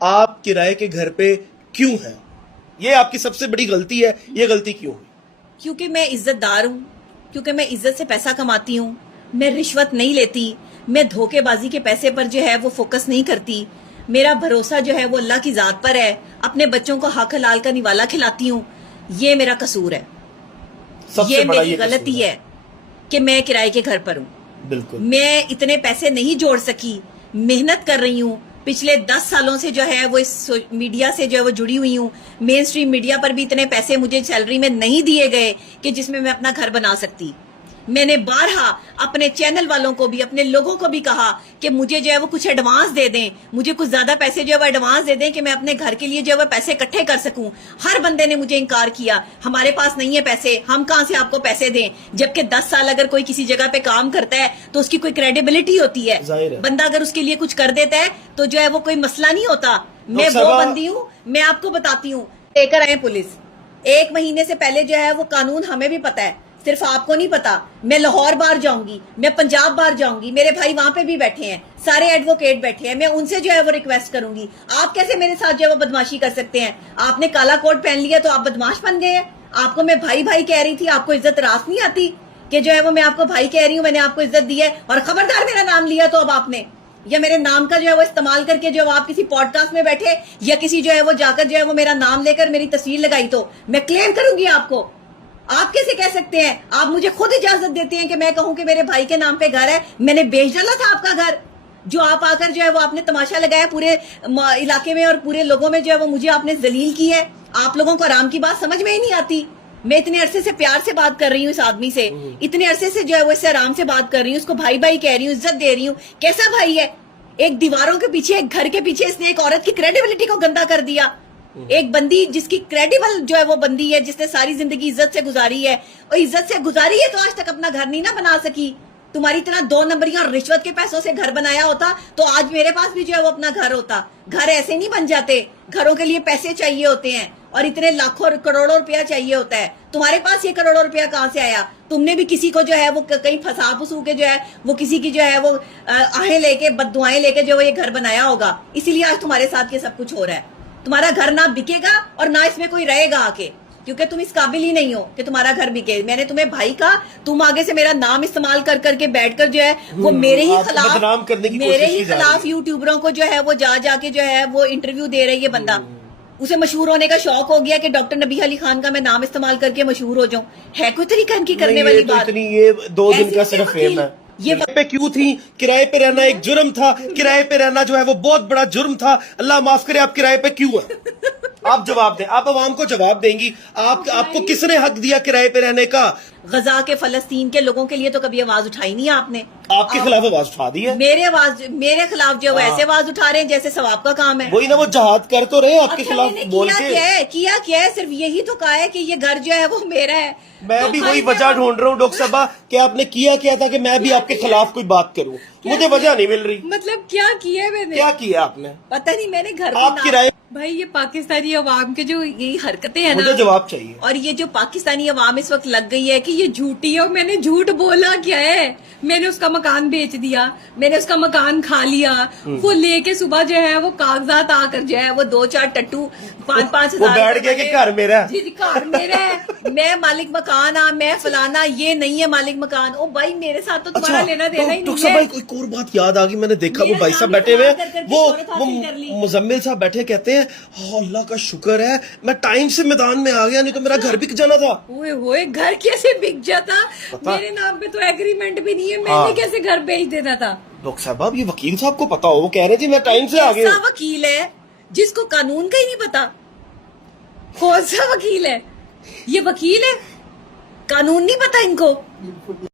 آپ کرائے کے گھر پہ کیوں ہیں؟ یہ آپ کی سب سے بڑی غلطی ہے. یہ غلطی کیوں ہوئی؟ کیونکہ میں عزت دار ہوں، کیونکہ میں عزت سے پیسہ کماتی ہوں، میں رشوت نہیں لیتی، میں دھوکے بازی کے پیسے پر جو ہے وہ فوکس نہیں کرتی، میرا بھروسہ جو ہے وہ اللہ کی ذات پر ہے، اپنے بچوں کو حق حلال کا نوالا کھلاتی ہوں. یہ میرا قصور ہے، یہ میری غلطی ہے کہ میں کرائے کے گھر پر ہوں. بالکل میں اتنے پیسے نہیں جوڑ سکی، محنت کر رہی ہوں، پچھلے 10 سالوں سے جو ہے وہ اس میڈیا سے جو ہے وہ جڑی ہوئی ہوں. مین سٹریم میڈیا پر بھی اتنے پیسے مجھے سیلری میں نہیں دیے گئے کہ جس میں اپنا گھر بنا سکتی. میں نے بارہا اپنے چینل والوں کو بھی، اپنے لوگوں کو بھی کہا کہ مجھے جو ہے وہ کچھ ایڈوانس دے دیں، مجھے کچھ زیادہ پیسے جو ہے وہ ایڈوانس دے دیں کہ میں اپنے گھر کے لیے جو ہے وہ پیسے اکٹھے کر سکوں. ہر بندے نے مجھے انکار کیا، ہمارے پاس نہیں ہے پیسے، ہم کہاں سے آپ کو پیسے دیں. جبکہ 10 سال اگر کوئی کسی جگہ پہ کام کرتا ہے تو اس کی کوئی کریڈیبلٹی ہوتی ہے. بندہ اگر اس کے لیے کچھ کر دیتا ہے تو جو ہے وہ کوئی مسئلہ نہیں ہوتا. میں وہ بندی ہوں، میں آپ کو بتاتی ہوں. لے کر آئے پولیس 1 مہینے سے پہلے جو ہے وہ قانون ہمیں بھی پتا ہے، صرف آپ کو نہیں پتا. میں لاہور بار جاؤں گی، میں پنجاب بار جاؤں گی، میرے بھائی وہاں پہ بھی بیٹھے ہیں، سارے ایڈوکیٹ بیٹھے ہیں، میں ان سے جو ہے وہ ریکویسٹ کروں گی. آپ کیسے میرے ساتھ جو ہے وہ بدماشی کر سکتے ہیں؟ آپ نے کالا کوٹ پہن لیا تو آپ بدماش بن گئے ہیں. آپ کو میں بھائی بھائی کہہ رہی تھی، آپ کو عزت راس نہیں آتی کہ جو ہے وہ میں آپ کو بھائی کہہ رہی ہوں، میں نے آپ کو عزت دی ہے اور خبردار میرا نام لیا تو اب آپ نے، یا میرے نام کا جو ہے وہ استعمال کر کے جو آپ کسی پوڈ کاسٹ میں بیٹھے یا کسی جو ہے وہ جا کر جو ہے وہ میرا نام لے کر میری تصویر لگائی تو میں کلیم کروں گی آپ کو. آپ کیسے کہہ سکتے ہیں؟ آپ مجھے خود اجازت دیتے ہیں کہ میں کہوں کہ میرے بھائی کے نام پہ گھر ہے. میں نے بیچ ڈالا تھا آپ کا گھر، جو آپ آ کر جو ہے وہ آپ نے تماشا لگایا پورے علاقے میں اور پورے لوگوں میں جو ہے وہ مجھے آپ نے ذلیل کی ہے. آپ لوگوں کو آرام کی بات سمجھ میں ہی نہیں آتی. میں اتنے عرصے سے پیار سے بات کر رہی ہوں اس آدمی سے، اتنے عرصے سے جو ہے وہ اس سے آرام سے بات کر رہی ہوں، اس کو بھائی بھائی کہہ رہی ہوں، عزت دے رہی ہوں. کیسا بھائی ہے؟ ایک دیواروں کے پیچھے، ایک گھر کے پیچھے اس نے ایک عورت کی کریڈیبلٹی کو گندا کر دیا. ایک بندی جس کی کریڈیبل جو ہے وہ بندی ہے، جس نے ساری زندگی عزت سے گزاری ہے، اور عزت سے گزاری ہے تو آج تک اپنا گھر نہیں نہ بنا سکی. تمہاری طرح 2 نمبریاں اور رشوت کے پیسوں سے گھر بنایا ہوتا تو آج میرے پاس بھی جو ہے وہ اپنا گھر ہوتا. گھر ایسے نہیں بن جاتے، گھروں کے لیے پیسے چاہیے ہوتے ہیں اور اتنے لاکھوں کروڑوں روپیہ چاہیے ہوتا ہے. تمہارے پاس یہ کروڑوں روپیہ کہاں سے آیا؟ تم نے بھی کسی کو جو ہے وہ کہیں پھنسا پھسو کے جو ہے وہ کسی کی جو ہے وہ آہیں لے کے، بد دعائیں لے کے جو یہ گھر بنایا ہوگا. اسی لیے آج تمہارے ساتھ یہ سب کچھ ہو رہا ہے. تمہارا گھر نہ بکے گا اور نہ اس میں کوئی رہے گا آ کے، کیونکہ تم اس قابل ہی نہیں ہو کہ تمہارا گھر بکے. میں نے تمہیں بھائی کہا، تم آگے سے میرا نام استعمال کر کر کے بیٹھ کر جو ہے وہ میرے ہی خلاف یوٹیوبروں کو جو ہے وہ جا کے جو ہے وہ انٹرویو دے رہی ہے. بندہ اسے مشہور ہونے کا شوق ہو گیا کہ ڈاکٹر نبی علی خان کا میں نام استعمال کر کے مشہور ہو جاؤں. ہے کوئی طریقہ ان کی کرنے والی بات؟ یہ 2 دن کا صرف فیم ہے. یہ پہ کیوں تھی؟ کرائے پہ رہنا ایک جرم تھا. کرائے پہ رہنا جو ہے وہ بہت بڑا جرم تھا. اللہ معاف کرے. آپ کرائے پہ کیوں ہیں؟ آپ جواب دیں. آپ عوام کو جواب دیں گی. آپ کو کس نے حق دیا کرائے پہ رہنے کا؟ غزہ کے، فلسطین کے لوگوں کے لیے تو کبھی آواز اٹھائی نہیں آپ نے. آپ کے خلاف آواز اٹھا دی ہے. میرے خلاف جو ہے وہ ایسے آواز اٹھا رہے ہیں جیسے ثواب کا کام ہے. وہی نا، وہ جہاد کر تو رہے آپ کے خلاف بول کے. کیا ہے؟ صرف یہی تو کہا ہے کہ یہ گھر جو ہے وہ میرا ہے. میں بھی وہی وجہ ڈھونڈ رہا ہوں ڈاکٹر صاحبہ کہ آپ نے کیا تھا کہ میں بھی آپ کے خلاف کوئی بات کروں. مجھے وجہ نہیں مل رہی. مطلب کیا کیا میں نے؟ کیا کیا آپ نے؟ پتہ نہیں. میں نے گھر آپ کرائے. بھائی یہ پاکستانی عوام کے جو یہ حرکتیں ہیں نا، مجھے جواب چاہیے. اور یہ جو پاکستانی عوام اس وقت لگ گئی ہے کہ یہ جھوٹی ہے. میں نے جھوٹ بولا کیا ہے؟ میں نے اس کا مکان بیچ دیا، میں نے اس کا مکان کھا لیا. وہ لے کے صبح جو ہے وہ کاغذات آ کر جو ہے وہ 2-4 ٹٹو 5-5 ہزار بیٹھ گیا کہ گھر میرا ہے. جی گھر میرا ہے، میں مالک مکان ہاں، میں فلانا. یہ نہیں ہے مالک مکان. او بھائی میرے ساتھ تو تمہارا لینا دینا ہی نہیں ہے. ایک اور بات یاد آ گئی. میں نے دیکھا وہ بھائی صاحب بیٹھے ہوئے، وہ مزمل صاحب بیٹھے کہتے ہیں اللہ کا شکر ہے میں ٹائم سے میدان میں آ گیا، نہیں تو میرا گھر بک جانا تھا. ہوئے گھر کیسے بک جاتا؟ میرے نام پہ تو ایگریمنٹ بھی نہیں ہے، میں نے کیسے گھر بھیج دینا تھا؟ ڈاکٹر صاحب یہ وکیل صاحب کو پتا ہو، وہ کہہ رہے جی میں ٹائم سے آ گیا. کون سا وکیل ہے جس کو قانون کا ہی نہیں پتا؟ کون سا وکیل ہے؟ یہ وکیل ہے، قانون نہیں پتا ان کو.